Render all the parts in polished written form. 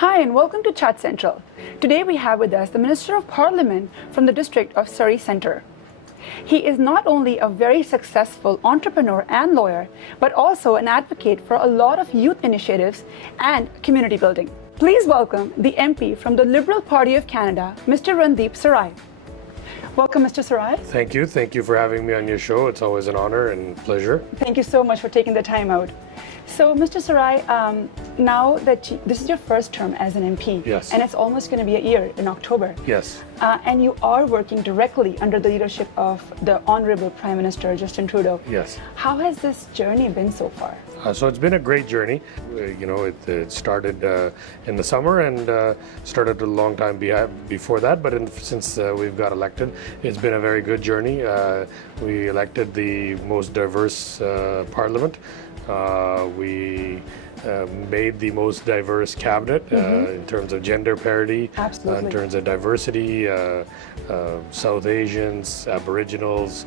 Hi and welcome to Chat Central. Today we have with us the Minister of Parliament from the district of Surrey Centre. He is not only a very successful entrepreneur and lawyer, but also an advocate for a lot of youth initiatives and community building. Please welcome the MP from the Liberal Party of Canada, Mr. Randeep Sarai. Welcome, Mr. Sarai. Thank you. Thank you for having me on your show. It's always an honor and pleasure. Thank you so much for taking the time out. So, Mr. Sarai, now that this is your first term as an MP, yes, and it's almost going to be a year in October. Yes. And you are working directly under the leadership of the Honorable Prime Minister Justin Trudeau. Yes. How has this journey been so far? So it's been a great journey. It started in the summer and started a long time before that. But since we've got elected, it's been a very good journey. We elected the most diverse parliament. We made the most diverse cabinet in terms of gender parity, in terms of diversity, South Asians, Aboriginals,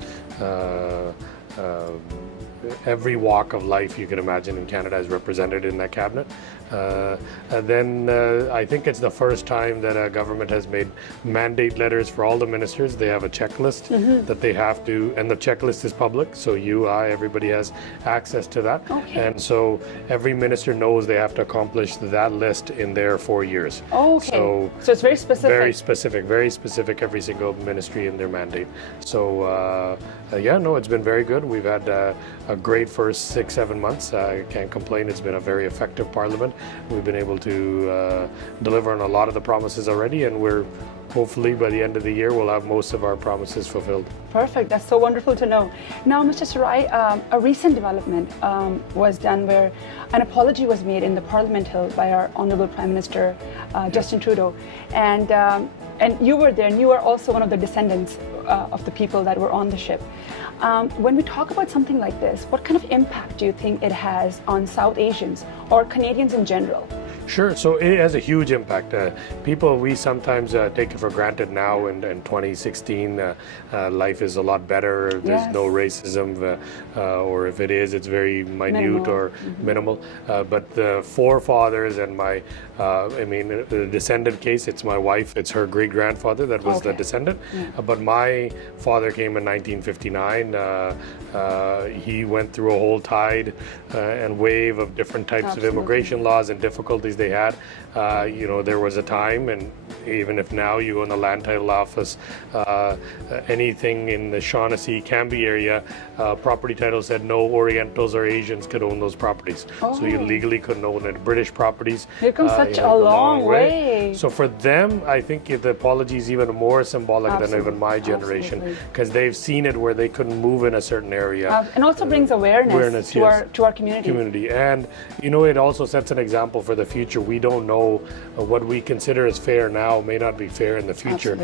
every walk of life you can imagine in Canada is represented in that cabinet. And then I think it's the first time that a government has made mandate letters for all the ministers. They have a checklist that they have to, and the checklist is public, so everybody has access to that. Okay. And so every minister knows they have to accomplish that list in their 4 years. Okay. So it's very specific. Very specific, every single ministry in their mandate. So it's been very good. We've had a great first 6-7 months. I can't complain. It's been a very effective parliament. We've been able to deliver on a lot of the promises already, and we're hopefully by the end of the year we'll have most of our promises fulfilled. Perfect. That's so wonderful to know. Now, Mr. Sarai, a recent development was done where an apology was made in the Parliament Hill by our Honourable Prime Minister Justin Trudeau, and you were there, and you are also one of the descendants of the people that were on the ship. When we talk about something like this, what kind of impact do you think it has on South Asians or Canadians in general? Sure. So it has a huge impact. We sometimes take it for granted now. In 2016, life is a lot better. There's no racism, or if it is, it's very minute or minimal. But the forefathers and the descendant case, it's my wife, it's her great-grandfather that was the descendant. But my father came in 1959. He went through a whole tide and wave of different types of immigration laws and difficulties they had. There was a time, and even if now you go in the land title office, anything in the Shaughnessy, Cambie area, property title said no Orientals or Asians could own those properties. So you legally couldn't own it. British properties. Here comes such a long way. So for them, I think the apology is even more symbolic than even my generation, because they've seen it where they couldn't move in a certain area. And also brings awareness to our community. And it also sets an example for the future. We don't know what we consider as fair now may not be fair in the future.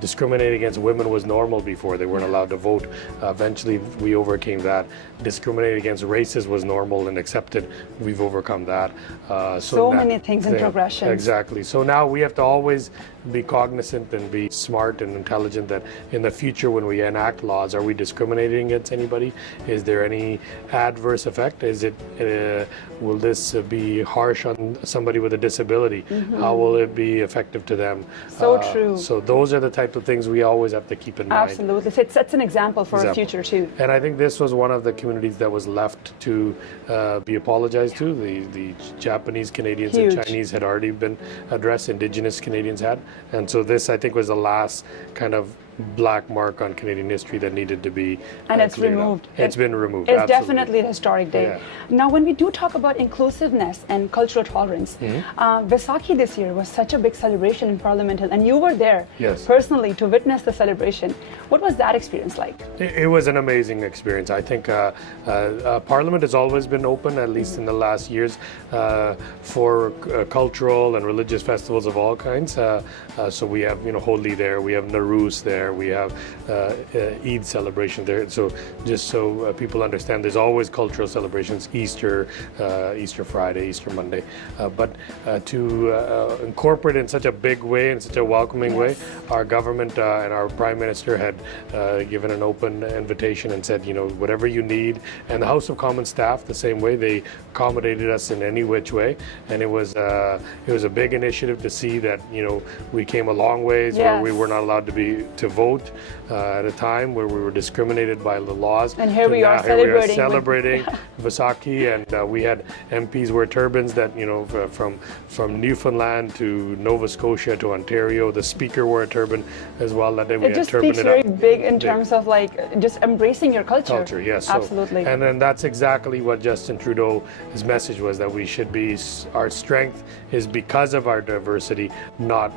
Discriminating against women was normal before. They weren't allowed to vote. Eventually we overcame that. Discriminating against races was normal and accepted. We've overcome that. Many things in progression. Exactly. So now we have to always be cognizant and be smart and intelligent that in the future when we enact laws, are we discriminating against anybody? Is there any adverse effect? Will this be harsh on somebody with a disability? How will it be effective to them? So true. So those are the type of things we always have to keep in mind. Absolutely. So it sets an example for our future too. And I think this was one of the communities that was left to be apologized to. The Japanese Canadians and Chinese had already been addressed. Indigenous Canadians had. And so this, I think, was the last kind of black mark on Canadian history that needed to be it's removed. It's been removed. It's absolutely. Definitely a historic day. Now, when we do talk about inclusiveness and cultural tolerance, Vaisakhi this year was such a big celebration in Parliament Hill, and you were there personally to witness the celebration. What was that experience like? It was an amazing experience. I think Parliament has always been open, at least in the last years, for cultural and religious festivals of all kinds. So we have Holi there, we have Nowruz there. there. We have Eid celebration there. So just so people understand, there's always cultural celebrations, Easter, Easter Friday, Easter Monday. But to incorporate in such a big way, in such a welcoming way, our government and our Prime Minister had given an open invitation and said, whatever you need. And the House of Commons staff, the same way, they accommodated us in any which way. And it was a big initiative to see that, we came a long ways where we were not allowed to vote at a time where we were discriminated by the laws. And here we are celebrating Vaisakhi, and we had MPs wear turbans that, from Newfoundland to Nova Scotia to Ontario. The speaker wore a turban as well that day. We it just speaks very big in terms of just embracing your culture. Yes. Absolutely. And then that's exactly what Justin Trudeau's message was, that we should be, our strength is because of our diversity, not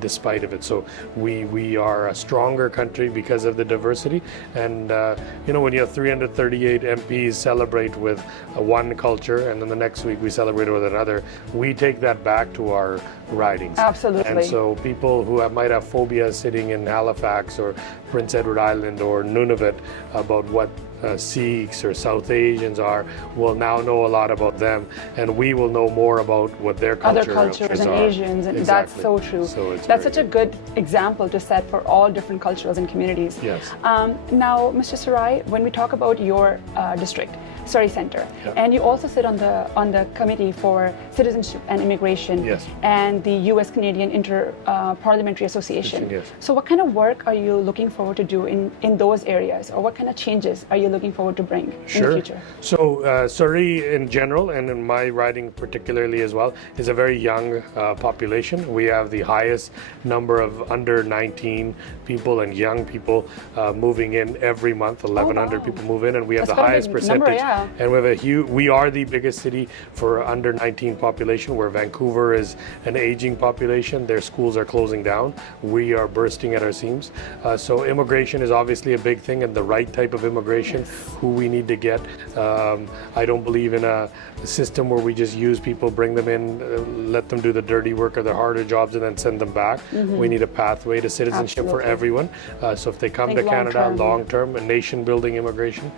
despite of it. So we are a stronger country because of the diversity. And when you have 338 MPs celebrate with one culture, and then the next week we celebrate with another, we take that back to our ridings. Absolutely. And so people who might have phobias sitting in Halifax or Prince Edward Island or Nunavut about what Sikhs or South Asians are, will now know a lot about them, and we will know more about what their other cultures and Asians, and that's so true. So that's such a good example to set for all different cultures and communities. Yes. Now, Mr. Sarai, when we talk about your district, Surrey Centre, and you also sit on the committee for Citizenship and Immigration, and the U.S.-Canadian Inter-Parliamentary Association. Yes. So what kind of work are you looking forward to do in those areas, or what kind of changes are you looking forward to bring in the future? So Surrey in general, and in my riding particularly as well, is a very young population. We have the highest number of under 19 people and young people moving in every month. 1,100 people move in, and we have the highest percentage. And we have we are the biggest city for under 19 population, where Vancouver is an aging population. Their schools are closing down. We are bursting at our seams. So immigration is obviously a big thing, and the right type of immigration, who we need to get. I don't believe in a system where we just use people, bring them in, let them do the dirty work or the harder jobs, and then send them back. We need a pathway to citizenship for everyone. So if they come to Canada, long-term, a nation-building immigration.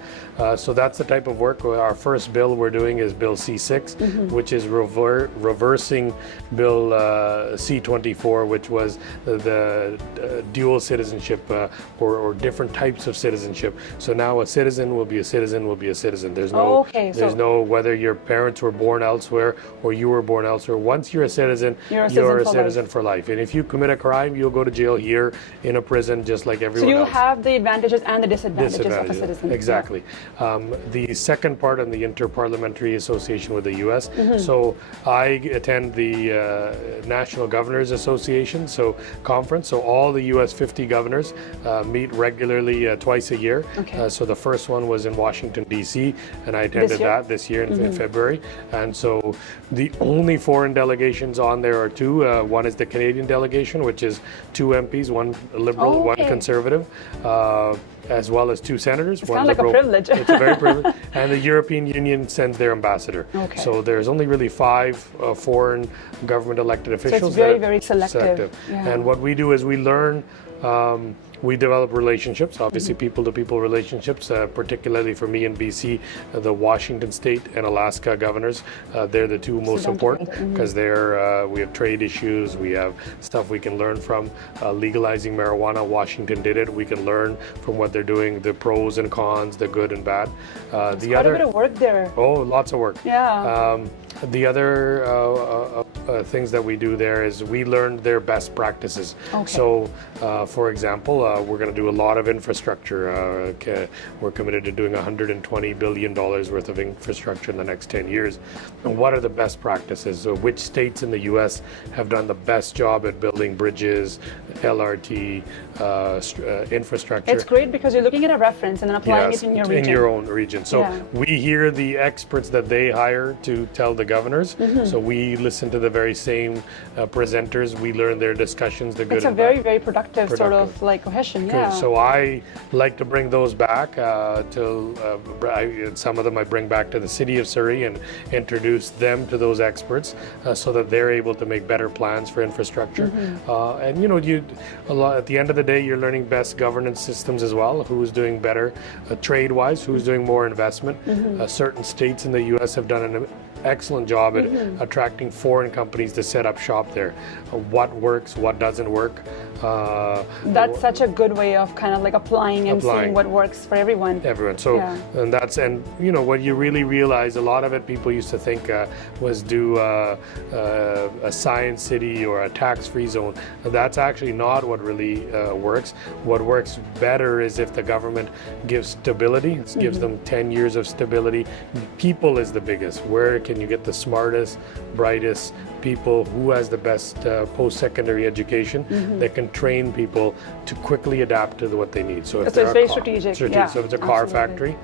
So that's the type of work. Our first bill we're doing is Bill C6, which is reversing Bill C24, which was the dual citizenship or different types of citizenship. So now a citizen will be a citizen will be a citizen. There's no no whether your parents were born elsewhere or you were born elsewhere. Once you're a citizen, you're a citizen for life. And if you commit a crime, you'll go to jail here in a prison just like everyone else. So you have the advantages and the disadvantages of a citizen. Exactly. The second part on the Inter-Parliamentary Association with the U.S. So I attend the National Governors Association conference. So all the U.S. 50 governors meet regularly twice a year. So the first one was in Washington, D.C., and I attended that this year in February. And so the only foreign delegations on there are two. One is the Canadian delegation, which is 2 MPs, one Liberal, one Conservative, as well as 2 senators. It's kind of like a privilege. It's a very privilege. And the European Union sends their ambassador. So there's only really 5 foreign government elected officials. So it's very, very selective. And what we do is we learn. We develop relationships, obviously people-to-people relationships, particularly for me in BC, the Washington State and Alaska governors. They're the 2 most important because we have trade issues, we have stuff we can learn from. Legalizing marijuana, Washington did it. We can learn from what they're doing, the pros and cons, the good and bad. Quite a bit of work there. Oh, lots of work. Yeah. The other things that we do there is we learn their best practices. So, for example, we're going to do a lot of infrastructure. We're committed to doing $120 billion worth of infrastructure in the next 10 years. And what are the best practices? So which states in the U.S. have done the best job at building bridges, LRT, infrastructure? It's great because you're looking at a reference and then applying it in your region. In your own region. So we hear the experts that they hire to tell the governors. So we listen to the very same presenters. We learn their discussions, the good It's a and very, bad. very productive sort of like cohesion. Yeah. So I like to bring those back some of them I bring back to the city of Surrey and introduce them to those experts so that they're able to make better plans for infrastructure. And you know, at the end of the day, you're learning best governance systems as well. Who's doing better trade-wise? Who's doing more investment? Certain states in the U.S. have done an excellent job at attracting foreign companies to set up shop there. What works, what doesn't work. That's such a good way of kind of like applying and seeing what works for everyone. So, and you know, what you really realize, a lot of it people used to think was do a science city or a tax-free zone. That's actually not what really works. What works better is if the government gives stability, gives them 10 years of stability. People is the biggest. Where can you get the smartest, brightest people? Who has the best post-secondary education that can train people to quickly adapt to what they need? So if it's very strategic. Yeah, so if it's a car factory,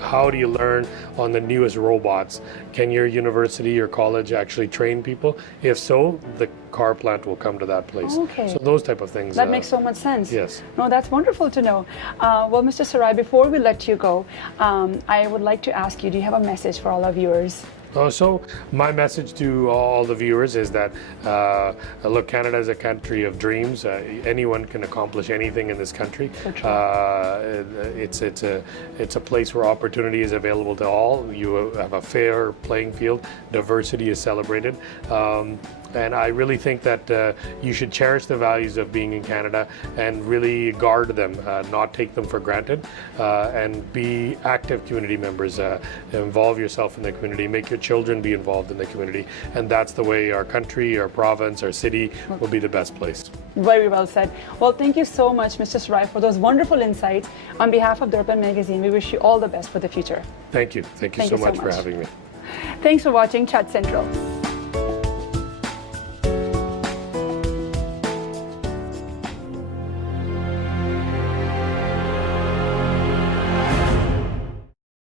how do you learn on the newest robots? Can your university or college actually train people? If so, the car plant will come to that place. Okay. So those type of things. That makes so much sense. Yes. No, that's wonderful to know. Well, Mr. Sarai, before we let you go, I would like to ask you, do you have a message for all our viewers? So my message to all the viewers is that, look, Canada is a country of dreams. Anyone can accomplish anything in this country. It's a place where opportunity is available to all. You have a fair playing field. Diversity is celebrated. And I really think that you should cherish the values of being in Canada and really guard them, not take them for granted, and be active community members. Involve yourself in the community, make your children be involved in the community, and that's the way our country, our province, our city will be the best place. Very well said. Well, thank you so much, Mr. Sarai, for those wonderful insights. On behalf of DARPAN Magazine, we wish you all the best for the future. Thank you. Thank you so much for having me. Thanks for watching Chat Central.